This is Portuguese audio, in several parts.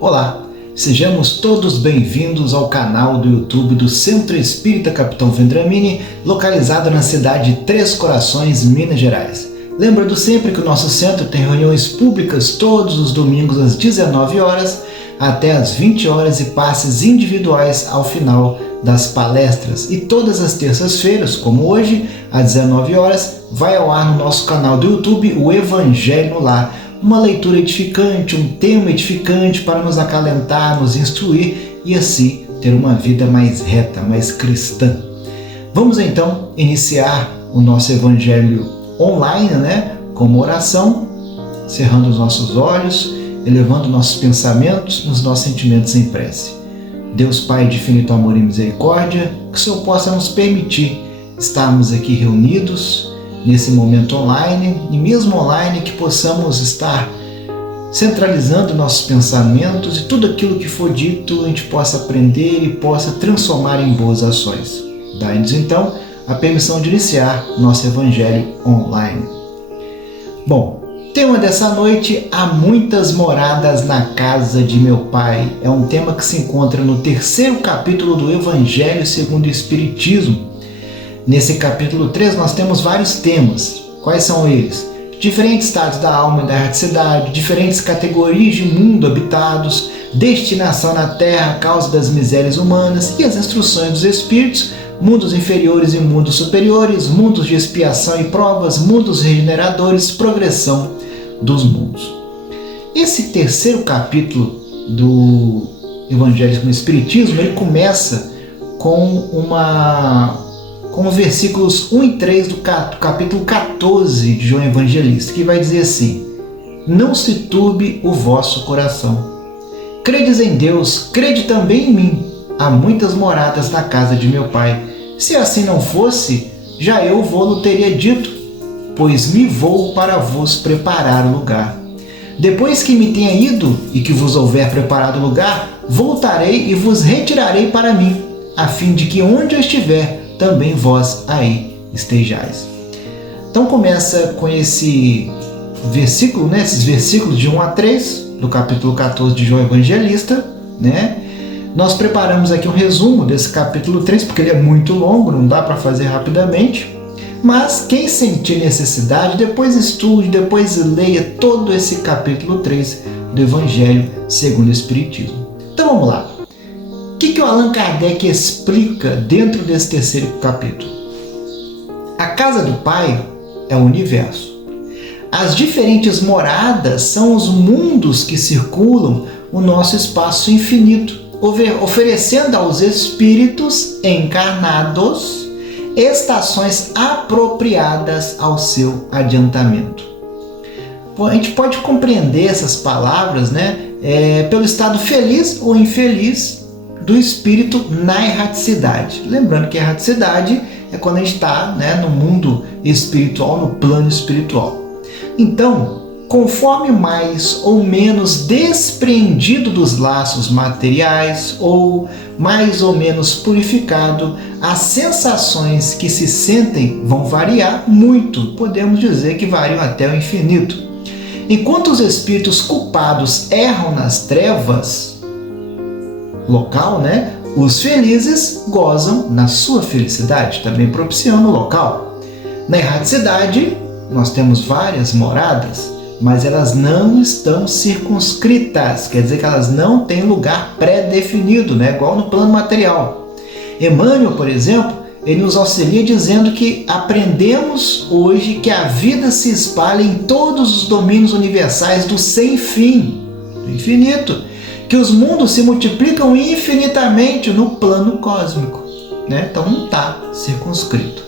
Olá, sejamos todos bem-vindos ao canal do YouTube do Centro Espírita Capitão Vendramini, localizado na cidade de Três Corações, Minas Gerais. Lembrando sempre que o nosso centro tem reuniões públicas todos os domingos às 19 horas até às 20 horas e passes individuais ao final das palestras. E todas as terças-feiras, como hoje, às 19 horas, vai ao ar no nosso canal do YouTube o Evangelho no Lar. Uma leitura edificante, um tema edificante para nos acalentar, nos instruir e assim ter uma vida mais reta, mais cristã. Vamos então iniciar o nosso Evangelho online, com uma oração, cerrando os nossos olhos, elevando nossos pensamentos, os nossos sentimentos em prece. Deus Pai de infinito amor e misericórdia, que o Senhor possa nos permitir estarmos aqui reunidos nesse momento online, e mesmo online que possamos estar centralizando nossos pensamentos e tudo aquilo que for dito a gente possa aprender e possa transformar em boas ações. Dai-nos então a permissão de iniciar nosso Evangelho online. Bom, tema dessa noite: há muitas moradas na casa de meu Pai. É um tema que se encontra no 3º capítulo do Evangelho segundo o Espiritismo. Nesse capítulo 3 nós temos vários temas. Quais são eles? Diferentes estados da alma e da erraticidade, diferentes categorias de mundo habitados, destinação na terra, causa das misérias humanas e as instruções dos espíritos, mundos inferiores e mundos superiores, mundos de expiação e provas, mundos regeneradores, progressão dos mundos. Esse 3º capítulo do Evangelho no Espiritismo, ele começa com os versículos 1 e 3 do capítulo 14 de João Evangelista, que vai dizer assim: não se turbe o vosso coração. Credes em Deus, crede também em mim. Há muitas moradas na casa de meu Pai. Se assim não fosse, já eu vô-lo teria dito, pois me vou para vos preparar o lugar. Depois que me tenha ido e que vos houver preparado o lugar, voltarei e vos retirarei para mim, a fim de que onde eu estiver, também vós aí estejais. Então começa com esse versículo, esses versículos de 1 a 3 do capítulo 14 de João Evangelista, Nós preparamos aqui um resumo desse capítulo 3, porque ele é muito longo, não dá para fazer rapidamente, mas quem sentir necessidade, depois estude, depois leia todo esse capítulo 3 do Evangelho segundo o Espiritismo. Então vamos lá. O que o Allan Kardec explica dentro desse 3º capítulo? A casa do Pai é o universo. As diferentes moradas são os mundos que circulam o nosso espaço infinito, oferecendo aos espíritos encarnados estações apropriadas ao seu adiantamento. A gente pode compreender essas palavras pelo estado feliz ou infeliz do espírito na erraticidade. Lembrando que a erraticidade é quando a gente está no mundo espiritual, no plano espiritual. Então, conforme mais ou menos despreendido dos laços materiais ou mais ou menos purificado, as sensações que se sentem vão variar muito, podemos dizer que variam até o infinito. Enquanto os espíritos culpados erram nas trevas local, os felizes gozam na sua felicidade, também propiciando o local. Na erraticidade, nós temos várias moradas, mas elas não estão circunscritas, quer dizer que elas não têm lugar pré-definido, igual no plano material. Emmanuel, por exemplo, ele nos auxilia dizendo que aprendemos hoje que a vida se espalha em todos os domínios universais do sem fim, do infinito, que os mundos se multiplicam infinitamente no plano cósmico, Então não está circunscrito.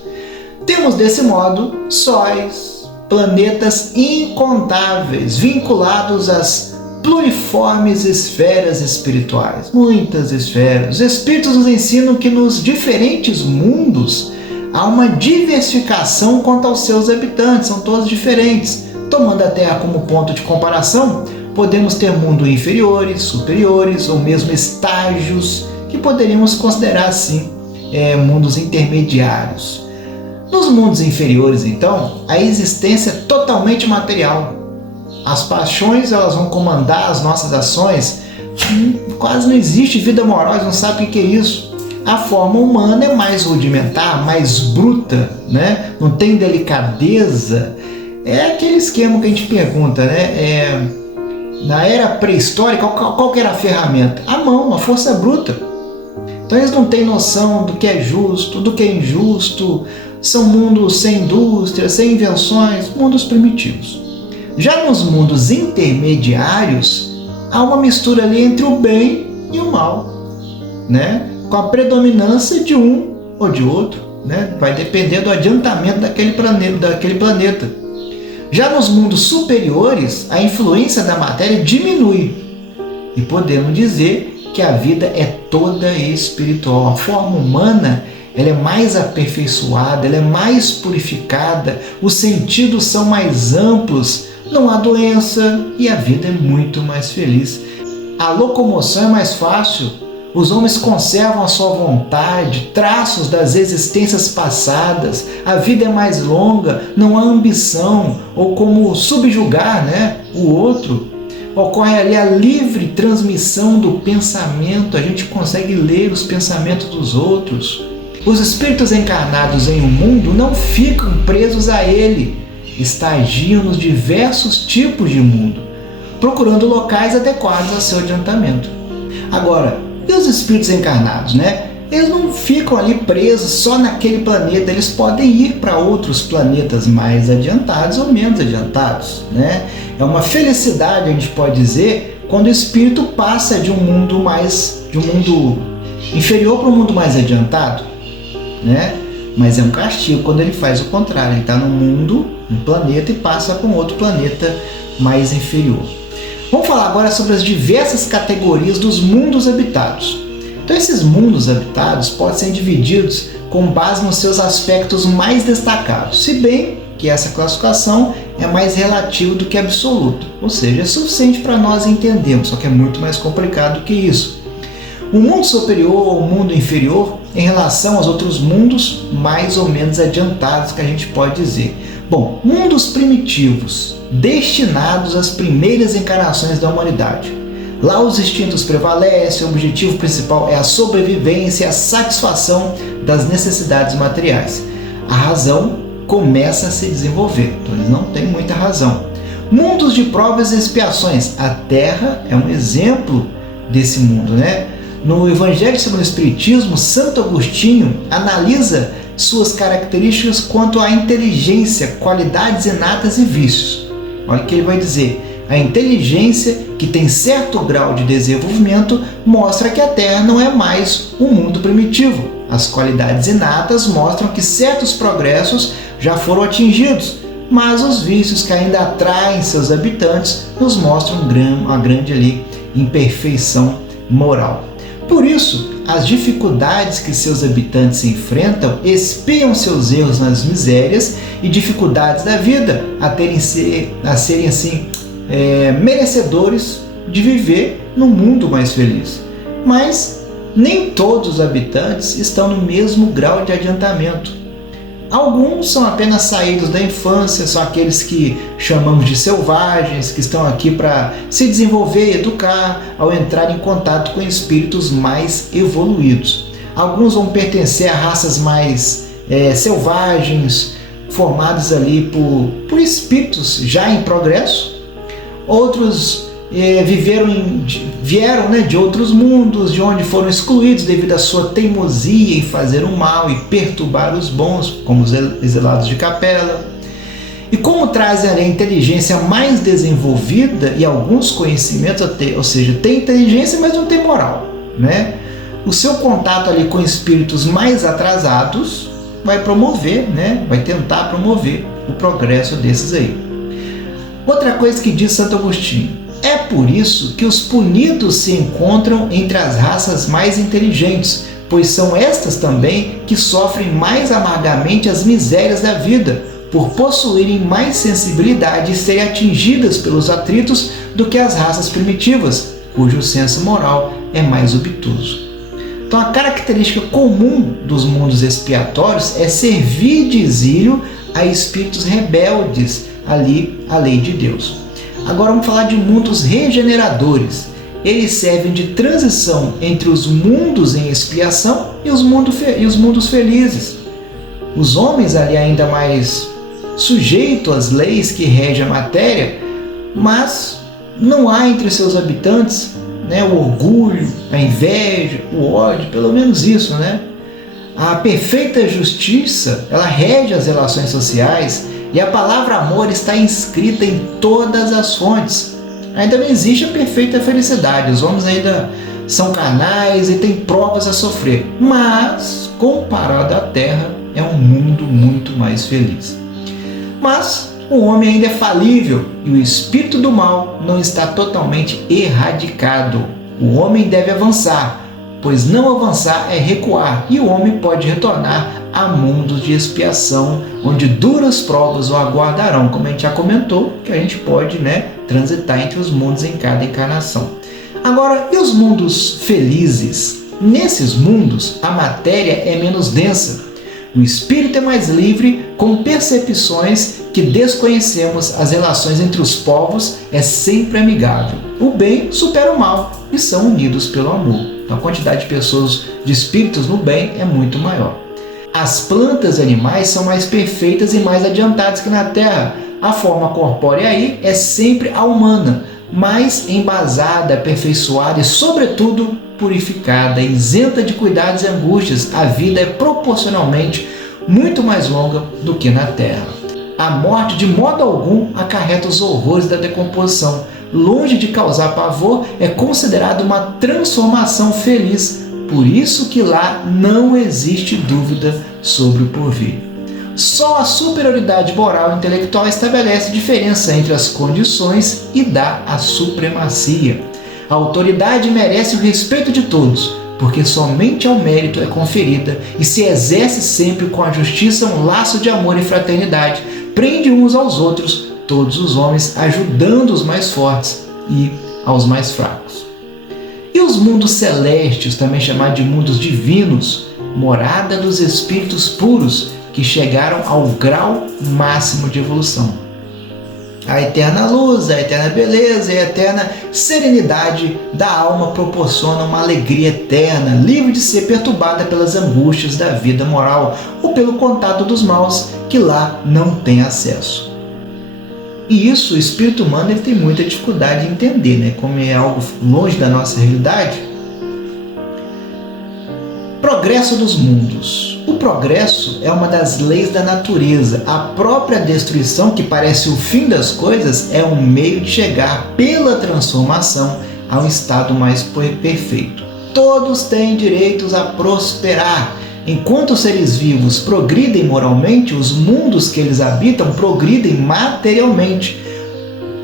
Temos desse modo sóis, planetas incontáveis, vinculados às pluriformes esferas espirituais, muitas esferas. Os espíritos nos ensinam que nos diferentes mundos há uma diversificação quanto aos seus habitantes, são todos diferentes. Tomando a Terra como ponto de comparação, podemos ter mundos inferiores, superiores ou mesmo estágios que poderíamos considerar assim mundos intermediários. Nos mundos inferiores, então, a existência é totalmente material. As paixões elas vão comandar as nossas ações quase não existe vida moral, eles não sabem o que é isso. A forma humana é mais rudimentar, mais bruta, né? Não tem delicadeza. É aquele esquema que a gente pergunta, né? Na era pré-histórica, qual que era a ferramenta? A mão, a força bruta. Então eles não têm noção do que é justo, do que é injusto. São mundos sem indústria, sem invenções, mundos primitivos. Já nos mundos intermediários, há uma mistura ali entre o bem e o mal, né? Com a predominância de um ou de outro, né? Vai depender do adiantamento daquele planeta. Já nos mundos superiores, a influência da matéria diminui e podemos dizer que a vida é toda espiritual. A forma humana, ela é mais aperfeiçoada, ela é mais purificada, os sentidos são mais amplos, não há doença e a vida é muito mais feliz. A locomoção é mais fácil, os homens conservam a sua vontade, traços das existências passadas, a vida é mais longa, não há ambição ou como subjugar, né, o outro. Ocorre ali a livre transmissão do pensamento, a gente consegue ler os pensamentos dos outros. Os espíritos encarnados em um mundo não ficam presos a ele, estagiam nos diversos tipos de mundo, procurando locais adequados a seu adiantamento. Agora, e os espíritos encarnados, né? Eles não ficam ali presos só naquele planeta, eles podem ir para outros planetas mais adiantados ou menos adiantados, né? É uma felicidade, a gente pode dizer, quando o espírito passa de um mundo inferior para um mundo mais adiantado, né? Mas é um castigo quando ele faz o contrário, ele está num planeta e passa para um outro planeta mais inferior. Vamos falar agora sobre as diversas categorias dos mundos habitados. Então esses mundos habitados podem ser divididos com base nos seus aspectos mais destacados, se bem que essa classificação é mais relativa do que absoluta, ou seja, é suficiente para nós entendermos, só que é muito mais complicado do que isso. O mundo superior ou o mundo inferior em relação aos outros mundos mais ou menos adiantados, que a gente pode dizer. Bom, mundos primitivos, destinados às primeiras encarnações da humanidade. Lá os instintos prevalecem, o objetivo principal é a sobrevivência e a satisfação das necessidades materiais. A razão começa a se desenvolver, então eles não têm muita razão. Mundos de provas e expiações. A Terra é um exemplo desse mundo, né? No Evangelho segundo o Espiritismo, Santo Agostinho analisa suas características quanto à inteligência, qualidades inatas e vícios. Olha o que ele vai dizer. A inteligência, que tem certo grau de desenvolvimento, mostra que a Terra não é mais um mundo primitivo. As qualidades inatas mostram que certos progressos já foram atingidos, mas os vícios que ainda atraem seus habitantes nos mostram uma grande imperfeição moral. Por isso, as dificuldades que seus habitantes enfrentam espiam seus erros nas misérias e dificuldades da vida a serem assim merecedores de viver num mundo mais feliz. Mas nem todos os habitantes estão no mesmo grau de adiantamento. Alguns são apenas saídos da infância, são aqueles que chamamos de selvagens, que estão aqui para se desenvolver e educar ao entrar em contato com espíritos mais evoluídos. Alguns vão pertencer a raças mais selvagens, formadas ali por espíritos já em progresso. Outros vieram de outros mundos, de onde foram excluídos devido à sua teimosia em fazer o mal e perturbar os bons, como os exilados de capela. E como trazem a inteligência mais desenvolvida e alguns conhecimentos, ou seja, tem inteligência, mas não tem moral, né? O seu contato ali com espíritos mais atrasados vai promover, vai tentar promover o progresso desses aí. Outra coisa que diz Santo Agostinho: é por isso que os punidos se encontram entre as raças mais inteligentes, pois são estas também que sofrem mais amargamente as misérias da vida, por possuírem mais sensibilidade e serem atingidas pelos atritos do que as raças primitivas, cujo senso moral é mais obtuso. Então a característica comum dos mundos expiatórios é servir de exílio a espíritos rebeldes ali à lei de Deus. Agora vamos falar de mundos regeneradores. eles servem de transição entre os mundos em expiação e os mundos felizes. Os homens ali ainda mais sujeitos às leis que regem a matéria, mas não há entre seus habitantes, o orgulho, a inveja, o ódio, pelo menos isso, A perfeita justiça, ela rege as relações sociais e a palavra amor está inscrita em todas as fontes. Ainda não existe a perfeita felicidade, os homens ainda são carnais e têm provas a sofrer, mas comparado à terra é um mundo muito mais feliz. Mas o homem ainda é falível e o espírito do mal não está totalmente erradicado. O homem deve avançar, pois não avançar é recuar, e o homem pode retornar a mundos de expiação, onde duras provas o aguardarão, como a gente já comentou, que a gente pode transitar entre os mundos em cada encarnação. Agora, e os mundos felizes? Nesses mundos, a matéria é menos densa. O espírito é mais livre, com percepções que desconhecemos. As relações entre os povos é sempre amigável. O bem supera o mal e são unidos pelo amor. Então, a quantidade de pessoas, de espíritos no bem é muito maior. As plantas e animais são mais perfeitas e mais adiantadas que na Terra. A forma corpórea aí é sempre a humana, mais embasada, aperfeiçoada e, sobretudo, purificada, isenta de cuidados e angústias. A vida é proporcionalmente muito mais longa do que na Terra. A morte, de modo algum, acarreta os horrores da decomposição. Longe de causar pavor, é considerada uma transformação feliz. Por isso que lá não existe dúvida sobre o porvir. Só a superioridade moral e intelectual estabelece diferença entre as condições e dá a supremacia. A autoridade merece o respeito de todos, porque somente ao mérito é conferida e se exerce sempre com a justiça um laço de amor e fraternidade. Prende uns aos outros, todos os homens, ajudando os mais fortes e aos mais fracos. E os mundos celestes, também chamados de mundos divinos, morada dos espíritos puros, que chegaram ao grau máximo de evolução. A eterna luz, a eterna beleza e a eterna serenidade da alma proporcionam uma alegria eterna, livre de ser perturbada pelas angústias da vida moral ou pelo contato dos maus que lá não tem acesso. E isso o espírito humano ele tem muita dificuldade de entender, como é algo longe da nossa realidade. Progresso dos mundos. O progresso é uma das leis da natureza. A própria destruição, que parece o fim das coisas, é um meio de chegar pela transformação a um estado mais perfeito. Todos têm direitos a prosperar. Enquanto os seres vivos progridem moralmente, os mundos que eles habitam progridem materialmente.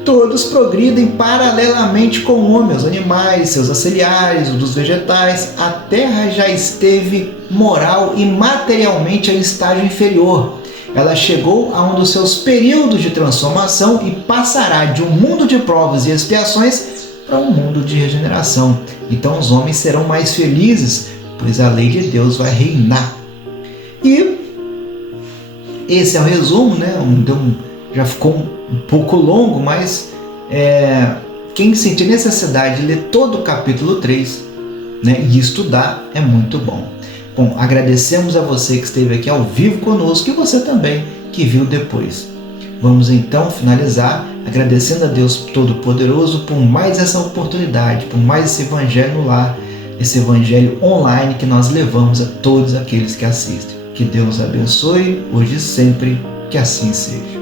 Todos progridem paralelamente com o homem, os animais, seus auxiliares, os dos vegetais. A Terra já esteve moral e materialmente em estágio inferior. Ela chegou a um dos seus períodos de transformação e passará de um mundo de provas e expiações para um mundo de regeneração. Então os homens serão mais felizes, pois a lei de Deus vai reinar. E esse é o resumo, Então já ficou um pouco longo, mas quem sentir necessidade de ler todo o capítulo 3 e estudar é muito bom. Bom, agradecemos a você que esteve aqui ao vivo conosco e você também que viu depois. Vamos então finalizar agradecendo a Deus Todo-Poderoso por mais essa oportunidade, por mais esse evangelho no lar, esse evangelho online que nós levamos a todos aqueles que assistem. Que Deus abençoe hoje e sempre, que assim seja.